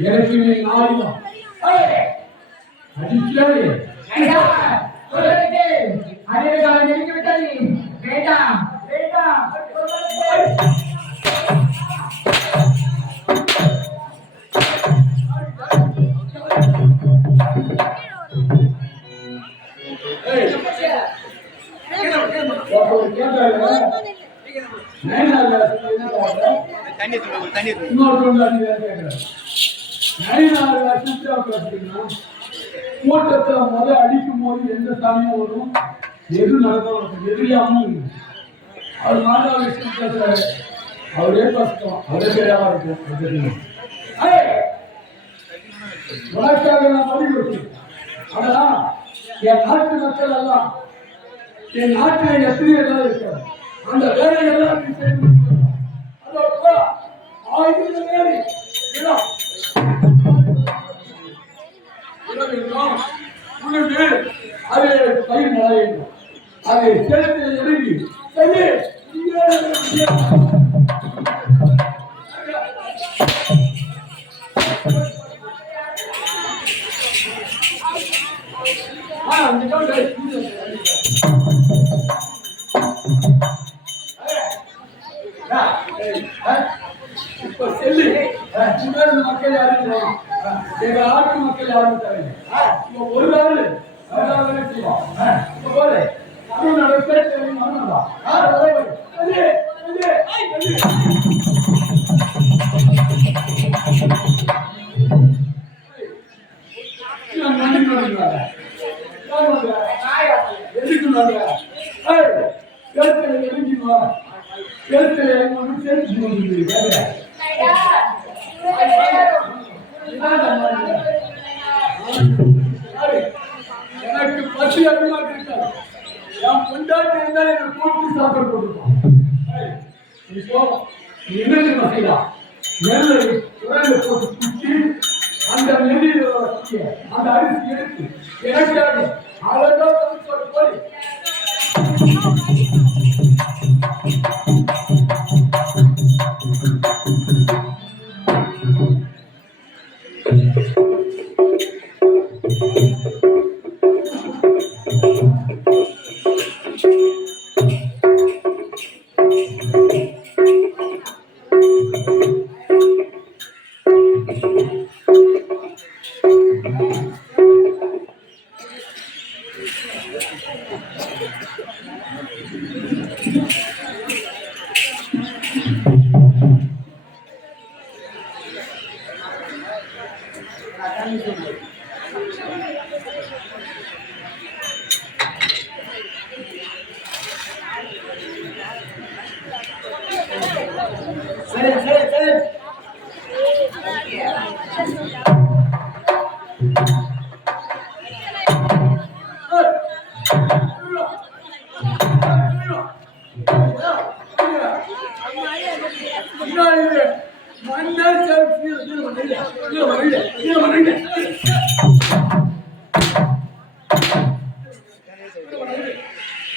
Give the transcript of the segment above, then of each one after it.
எனக்கு நீ நாடிதான் அடிக்கடி வேண்டாம் வேண்டாம் கூட்டத்துல முத அடிக்கும் போது எந்த சாமியும் வரும் எது நடக்கும் எதிரியாம அவர் மாதா விஷயம் பேசுறாரு அவரே கஷ்டம் அவரே தெரியாம இருக்கும் வழக்காக நான் பதிவு ஆனா என் நாட்டு மக்கள் எல்லாம் என் நாட்டில் எத்தனையோ எல்லாம் இருக்கிறார் அந்த வேலையெல்லாம் ஆயிரம் வேலை அது கை மழை அதை சேலத்தில் இறங்கி இப்ப செல்லு மக்கள் யாரும் எங்க ஆட்டு மக்கள் யாரும் தரீங்க ஒரு நாள் போல நடப்பே தெரியுமா எனக்கு பசி அதிகமாக இருக்காது என் கொண்டாட்டி இருந்தால் எனக்கு கூட்டி சாப்பாடு கொடுப்போம் இப்போ என்னது மசையா நெல்லை உரலை போட்டு குத்தி அந்த நெல்லில் அந்த அரிசி எடுத்து எனக்காக அழகா போய்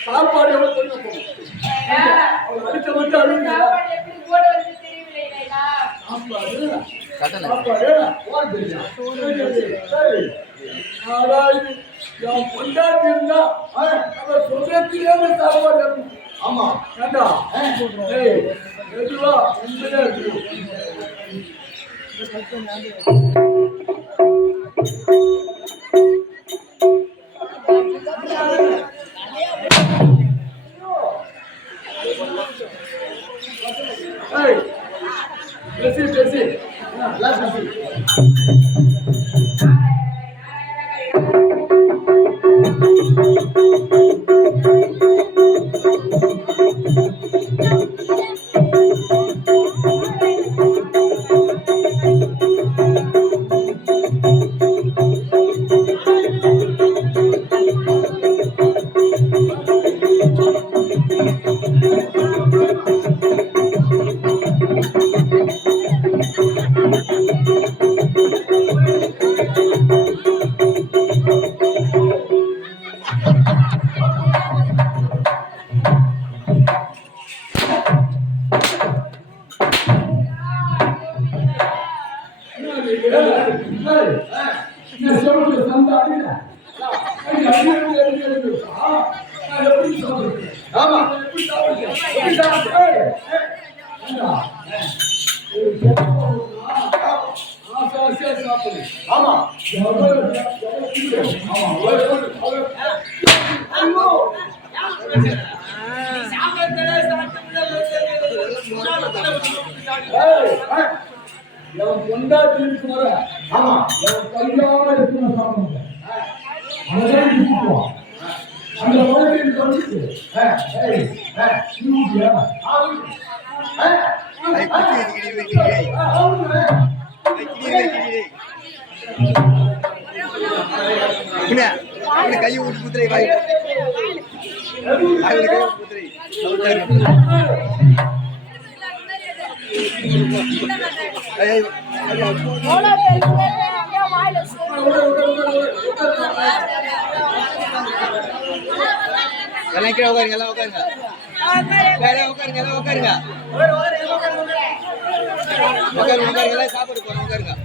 சாப்பாடு எவ்வளவு அடிச்ச மட்டும் சாப்பாடு என் பொண்டாட்டி இருந்தா அவ சொந்தத்திலேயே சாப்பாடு. ஆமா ஏண்டா எதுவா உண்மையா இருக்கு. பேசி பேசி பொண்டாட்டி இருக்கிற ஆமா கையாம இருக்கிற சாப்பிடுங்க அந்த வாழ்க்கையில் படிச்சு கை ஊட்டி குதிரை கை எல்லாம் கீழே உட்காருங்க எல்லாம் உட்காருங்க உட்காருங்க எல்லாம் சாப்பாடு போறோம் உட்காருங்க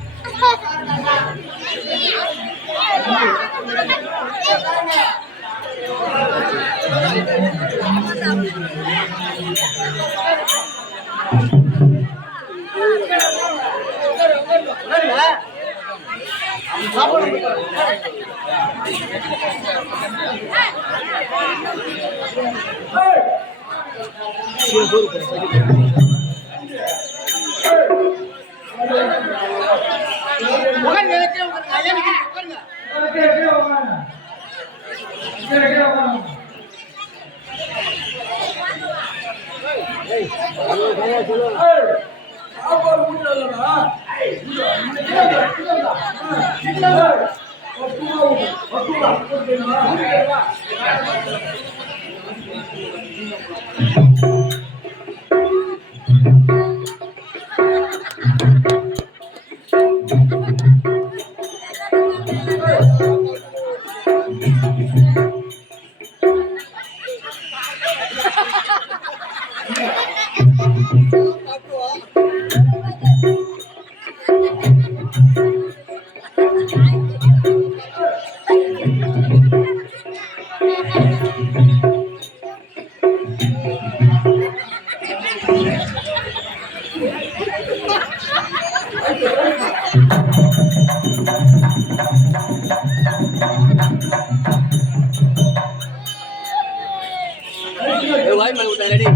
Why man udah ready?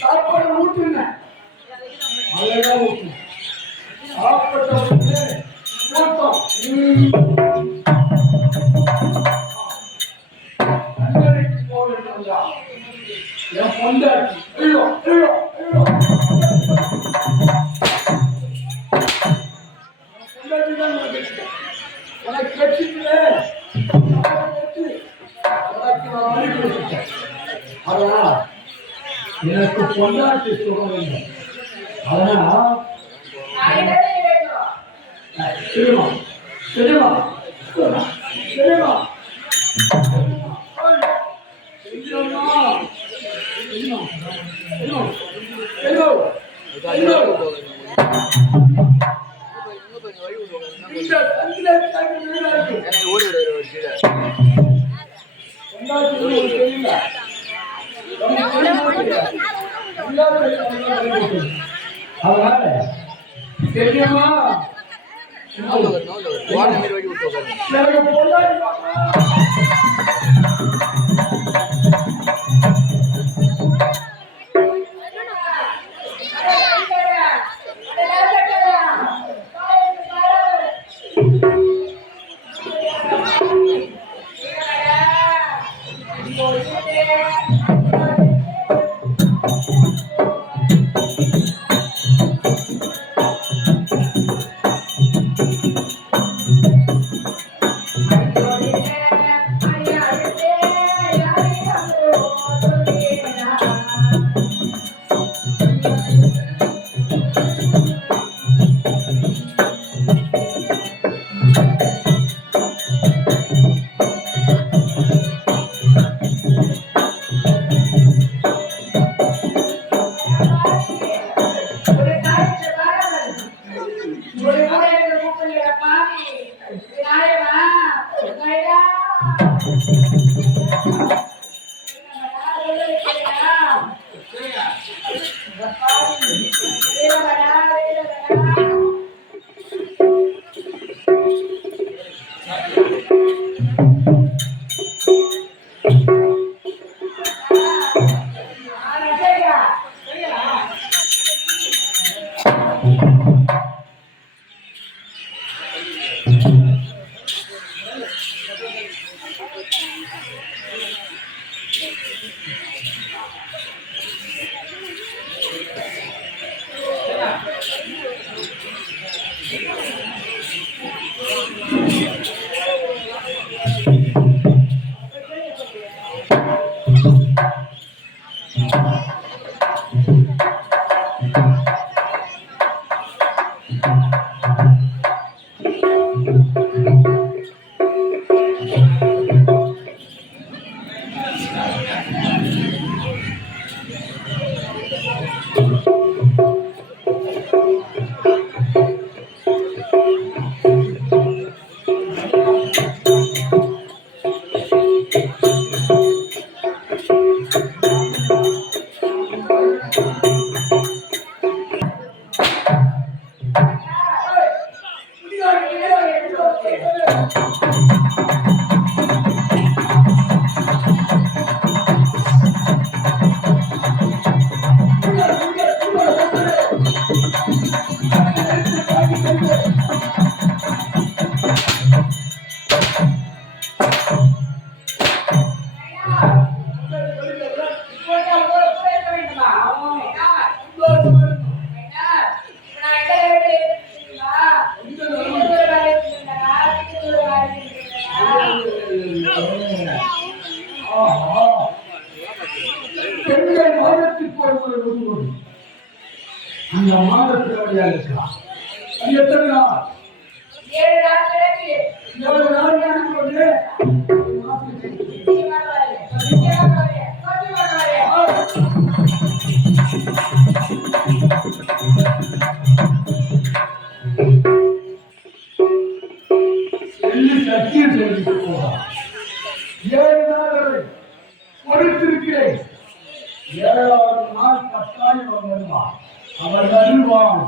சாப்பாடு ஊட்டுங்க அழகா ஊட்டு சாப்பிட்ட உடனே ஊட்டம் கண்ணடிக்கு போக வேண்டும் என் பொண்டாட்டி ஐயோ ஐயோ ஐயோ பொண்டாட்டி தான் உனக்கு கட்சிக்குவே அதனால் எனக்கு பொண்டாட்டி சுகம் வேண்டும் அதனால் தெரியுமா தெரியுமா தெரியுமா அதனால தெரியுமா எனக்கு பொண்டாட்டி பெண்கள் மாதத்திற்கு ஒரு முறை வருவது. அந்த மாதத்தினுடைய இருக்கலாம். அது எத்தனை நாள்? 7 நாட்களுக்கு 7 நாள் போது சத்தியம் செய்து போவார். 7 நாள் கொடுத்திருக்கிறேன். 7வது நாள் கட்டாயம் வருவான். அவர் வருவான்.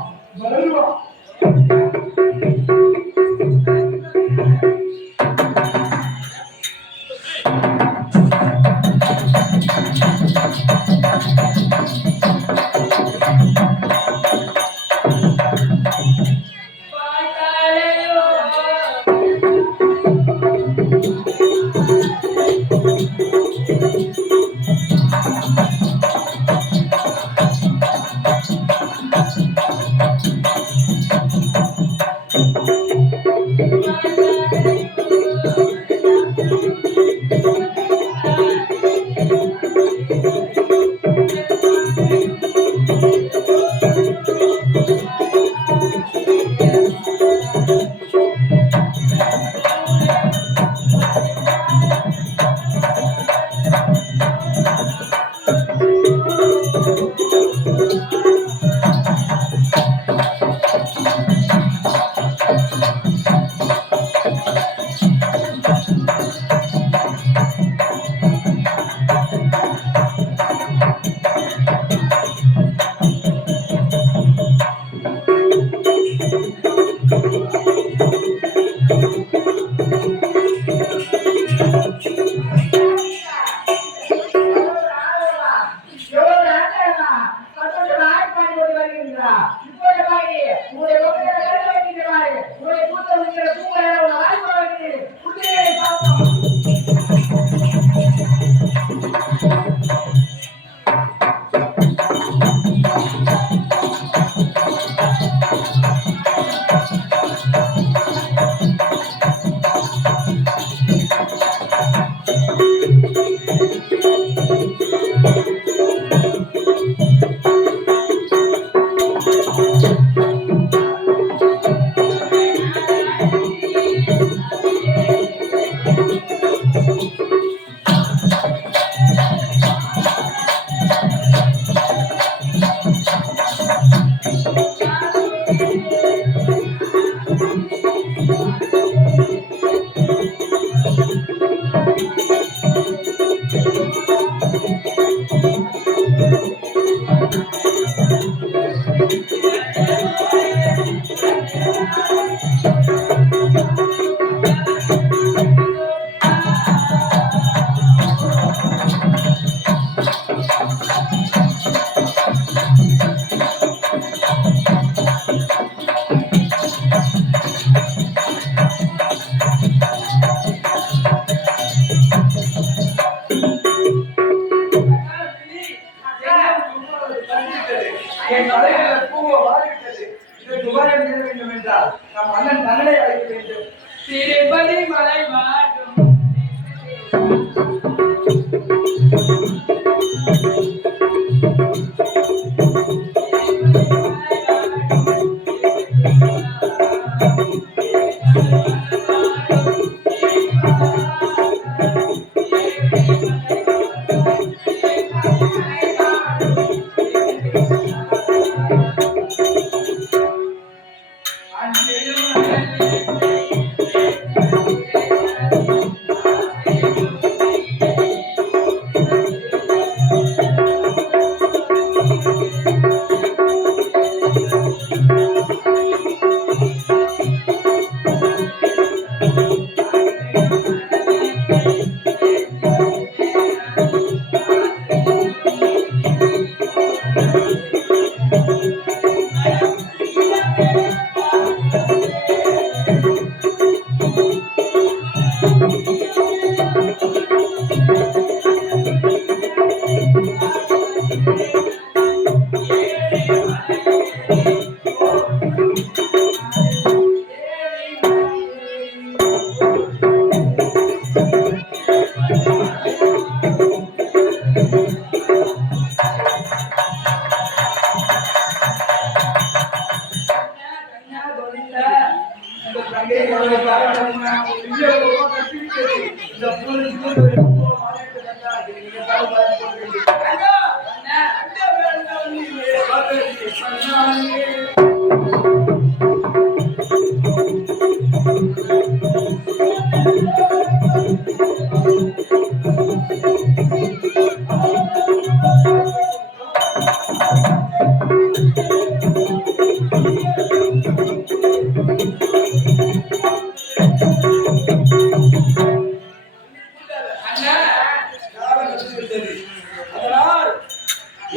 அதனால்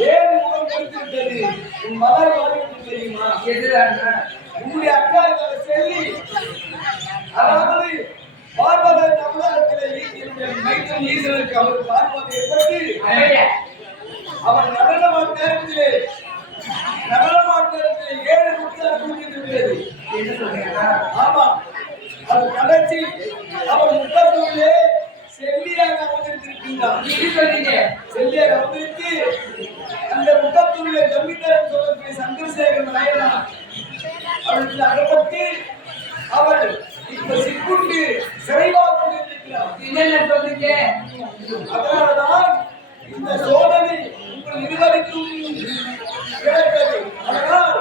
ஏன் முகம் கொடுத்திருந்தது உன் மலர் வாழ்க்கை தெரியுமா? உங்களுடைய அக்கா செல்லி, அதாவது பார்ப்பதை தமிழகத்திலே என்னுடைய மைத்தன் ஈசனுக்கு அவர் பார்ப்பதை ஏற்பட்டு அவர் நடனமாட்ட நேரத்திலே 7 முட்டாள் கூட்டியிருந்தது. ஆமா, அது கடைசி அவர் முட்டத்தூரிலே செல்லியாக அவதரித்திருக்கின்றார். செல்லியாக அவதரித்து அந்த முட்டத்தூரிலே ஜமீன்தார் சொல்லக்கூடிய சந்திரசேகர் நாயனார் அவருக்கு அகப்பட்டு அவர் இப்ப சிக்குண்டு சிறைவாசம் இருக்கிறார். அதனாலதான் இந்த சோதனை உங்கள் இருவருக்கும் கிடைத்தது. அதனால்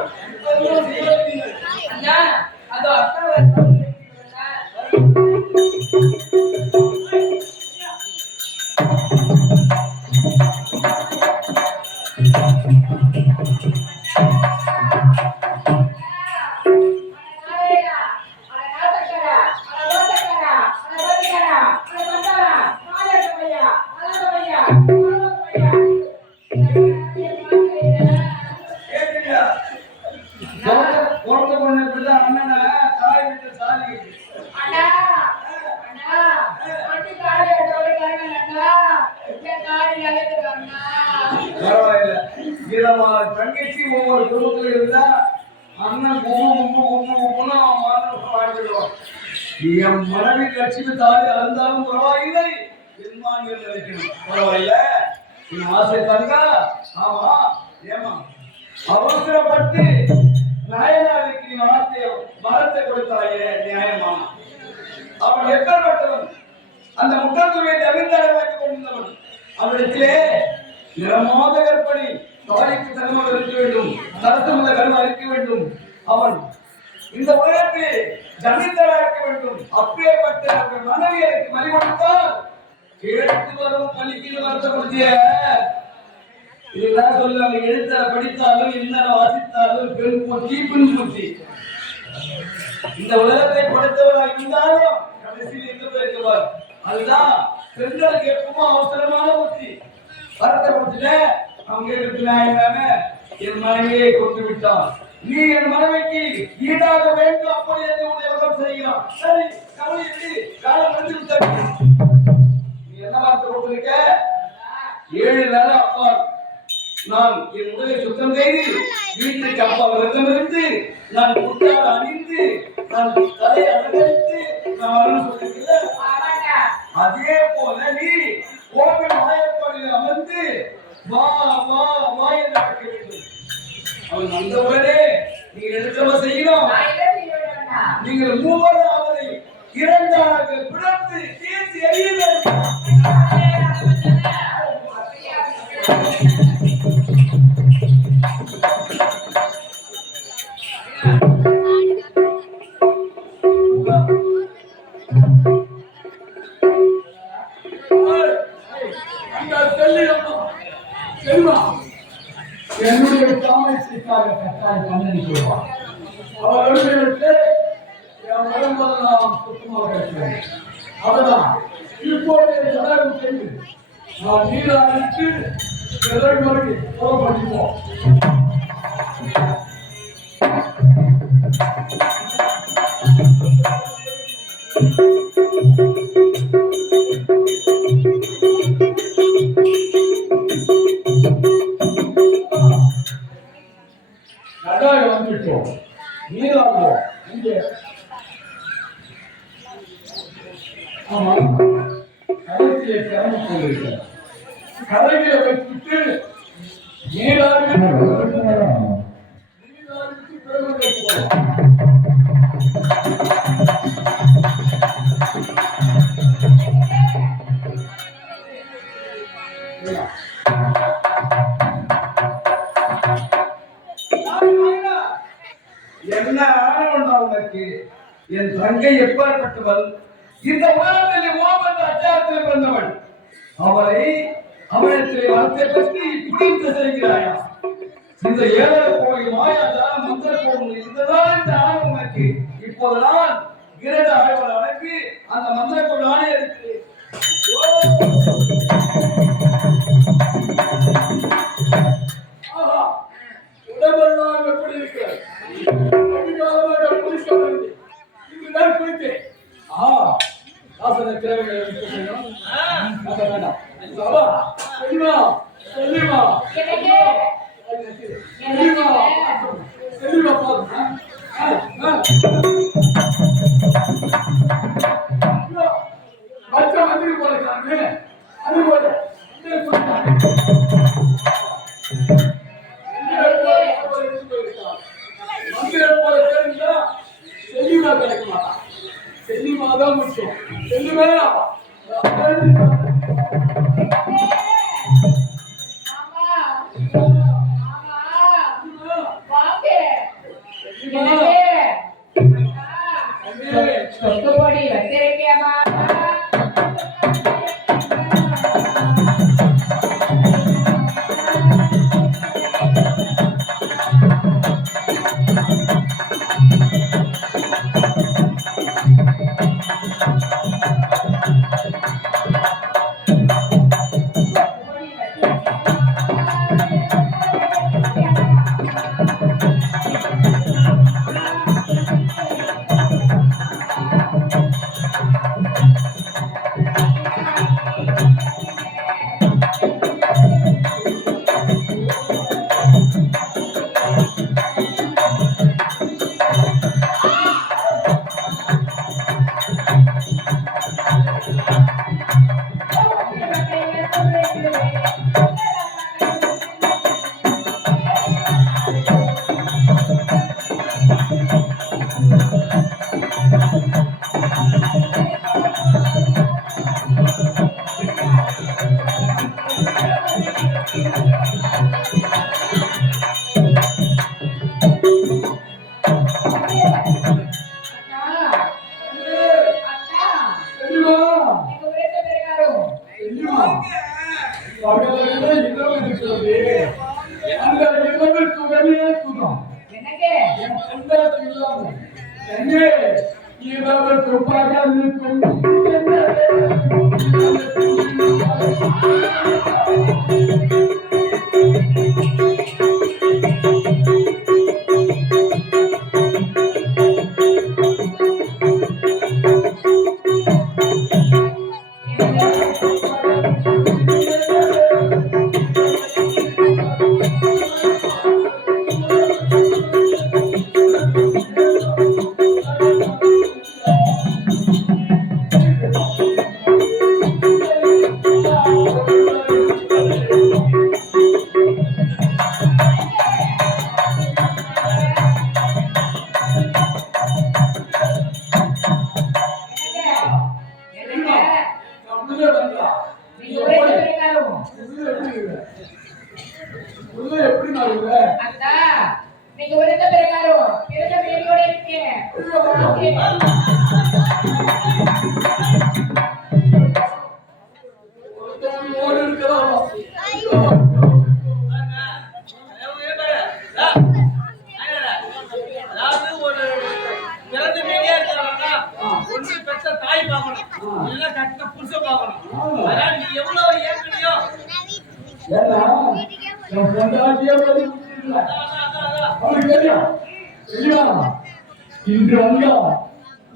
தங்கச்சி ஒவ்வொரு குடும்பத்தில் இருந்தா அண்ணன் என் மனைவி லட்சுமி தாலி அழுந்தாலும் பரவாயில்லை, என் மாநிலம் நினைக்கணும் பரவாயில்ல. என் ஆசை தங்கா. ஆமா, ஏமா அவசரப்பட்டு நாயனாருக்கு நீ மரத்தை கொடுத்தாயே நியாயமா? அவன் எப்பேற்பட்டவன்? அந்த முட்டத்துறையை தவிர்த்தடைவாக்கி கொண்டிருந்தவன். அவனிடத்திலே நிறமாத கற்பனை தாய்க்கு தர்மம் இருக்க வேண்டும், தரசமத கர்மம் இருக்க வேண்டும். அவன் இந்த உலகத்திலே ஜமீன்தாரா இருக்க வேண்டும். அப்பேற்பட்ட அவர்கள் மனைவியருக்கு மறிகொடுத்தால் கேட்டு வரும் பள்ளிக்கு வருத்தப்படுத்திய இதெல்லாம் சொல்ல எழுத்த படித்தாலும் என்ன வாசித்தாலும் பெண் போட்டி பெண் போட்டி. இந்த உலகத்தை படைத்தவராக இருந்தாலும் கடைசியில் எங்க இருக்கிறார். அதுதான் பெண்களுக்கு எப்பவும் அவசரமான புத்தி. வருத்தப்பட்டுல அவங்க என் மனைவியை கொண்டு விட்டான், நீ என் மனைவிக்கு ஈடாக வேண்டும், அப்படி என்று உதவி செய்யலாம். சரி, கவலை காலம் வந்து விட்டது. நீ என்ன வார்த்தை கொடுத்திருக்க? 7 நாள் அப்பா நான் என் உடலை சுத்தம் செய்து வீட்டுக்கு அப்பா விரதம் இருந்து நான் குட்டால் அணிந்து நான் தலையை அலங்கரித்து நான் வரணும் சொல்லிருக்கல. அதே போல நீ கோவில் மாயப்பாடியில் அமர்ந்து வா வா வா என்று அழைக்க வேண்டும். அவன் வந்தவுடனே நீங்கள் எடுத்தவ செய்யணும். நீங்கள் மூவரும் அவரை 2ஆக பிளந்து தீர்த்து எறியுங்கள். என்னுடைய தாமரைக்காக கட்டாய கண்ணனி சொல்வார். அவர்களுக்கு என் உடம்பெல்லாம் சுத்தமாக இருக்கிறேன். அதுதான் இப்போது எல்லாரும் செய்து நான் நீராடிட்டு எதிர்மறை போகப்படிப்போம். கட்டாயம் வந்துட்டோம், நீராடுவோம். இங்கே ஆமா கடைசியை கிளம்பி போயிருக்கேன். கரைகளை வைத்துட்டு நீராவி பிறகு என்ன ஆனவன் உனக்கு? என் தங்கை எப்பேற்பட்டவள்? இந்த உலகத்தில் ஓம் என்ற அச்சாரத்தில் பிறந்தவள். அவளத்திலே வளர்த்தை பற்றி புடித்து செய்கிறாயா? இந்த ஏழை போய் மாயாதான் மந்திர கோவில் இதுதான் இந்த ஆணவம் உனக்கு. இப்போதுதான் கிரக ஆய்வாளர் அனுப்பி அந்த மந்திர கோவில் ஆணை இருக்கு. உடம்பெல்லாம் எப்படி இருக்கு? அதிகாரமாக குளிக்க இதுதான் குளித்தேன். வாசனை திரவியங்களை வேண்டாம். செல்லுமா செல்லுமா செல்லுமா போதும். மற்ற மந்திரி போடுறாங்க. அது போல மந்திரம் போல தெரிஞ்சா செல்லுமா கிடைக்க மாட்டான். செல்லுமா தான் முக்கியம். செல்லுமா இன்று வந்தா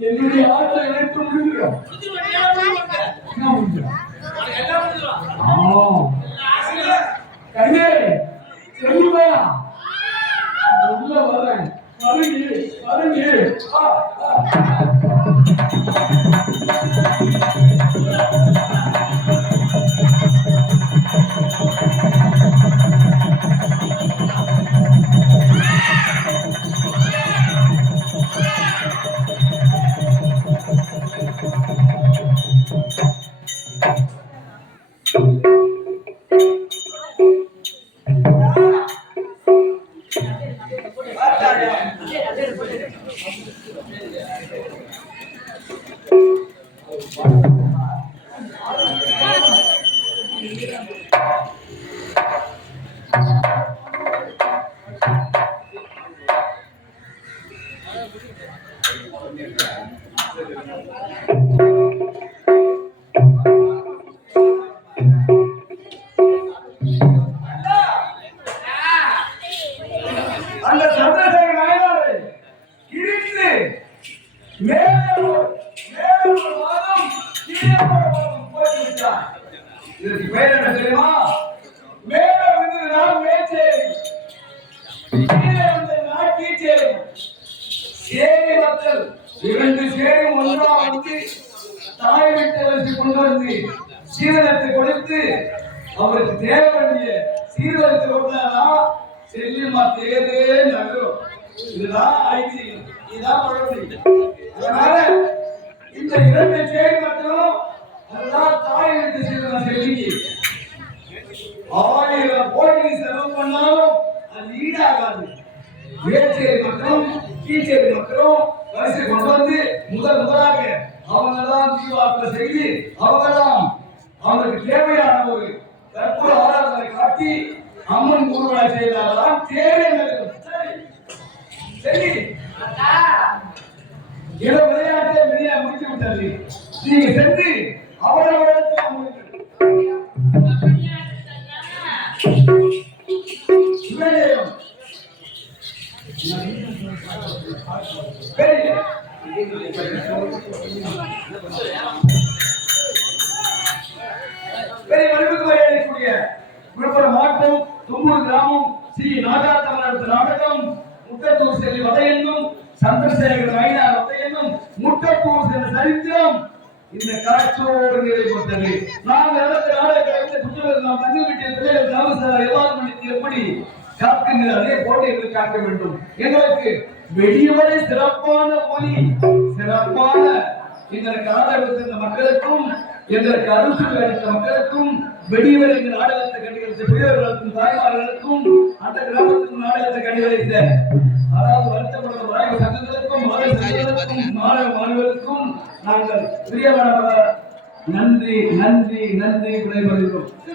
என்னுடைய ஆசை அனைத்து முடிஞ்சிடும். கண்ணே செல்லுமா உள்ள வரேன். வருங்க வருங்க. இரண்டு சேரும் ஒன்றாக வந்து தாய் வீட்டு அரிசி கொண்டு வந்து சீரகத்தை கொடுத்து அவருக்கு தேவை வேண்டிய சீரகத்தை கொடுத்தாரா செல்லிமா தேரே நகரும். இதுதான் ஐதீகம், இதுதான் பழமொழி. அதனால இந்த இரண்டு சேர் மட்டும் அதுதான் தாய் வீட்டு சீரகம் செல்லிக்கு 1000 கோடி செலவு பண்ணாலும் அது ஈடாகாது. வேச்சேரி மக்களும் கீச்சேரி மக்களும் வரிசை கொண்டு வந்து முதலாக அவங்கெல்லாம் தீபாவளி செய்து அவங்கெல்லாம் அவங்களுக்கு தேவையான ஒரு கற்பூர ஆராதனை காட்டி அம்மன் ஊர்வலை செய்தால்தான் தேவை நடக்கும். சரி இதை விளையாட்டை வெளியே முடித்து விட்டது. நீங்க சென்று அவரவரிடத்தில் அமருங்கள். சிவஜெயம் விழுப்புரம் மாவட்டம் தும்பூர் கிராமம் ஸ்ரீ நாகாத்தமன் நாடகம் முட்டத்தூர் செல்வி வதையென்னும் சந்திரசேகர் மைனார் வதையென்னும் முட்டத்தூர் சென்ற சரித்திரம் இந்த காட்சியோடு நிறைவேற்றது. நாங்கள் நடந்த நாடகத்தை குற்றவாளி நாம் தங்க வீட்டில் பிள்ளைகள் கிராமசாலை எவ்வாறு எப்படி காக்கின்ற அதே போட்டிகளை காக்க வேண்டும். எங்களுக்கு வெளியவரை சிறப்பான ஒலி சிறப்பான எங்களுக்கு ஆதரவு தந்த மக்களுக்கும் எங்களுக்கு அரசு அளித்த மக்களுக்கும் வெளியவர் எங்கள் நாடகத்தை கண்டுகளித்த பெரியவர்களுக்கும் தாய்மார்களுக்கும் அந்த கிராமத்துக்கும் நாடகத்தை கண்டுகளித்த அதாவது வருத்தப்பட்ட வாய்ப்பு சங்கங்களுக்கும் மாணவ மாணவர்களுக்கும் நாங்கள் பிரியமான நன்றி நன்றி நன்றி விடைபெறுகிறோம்.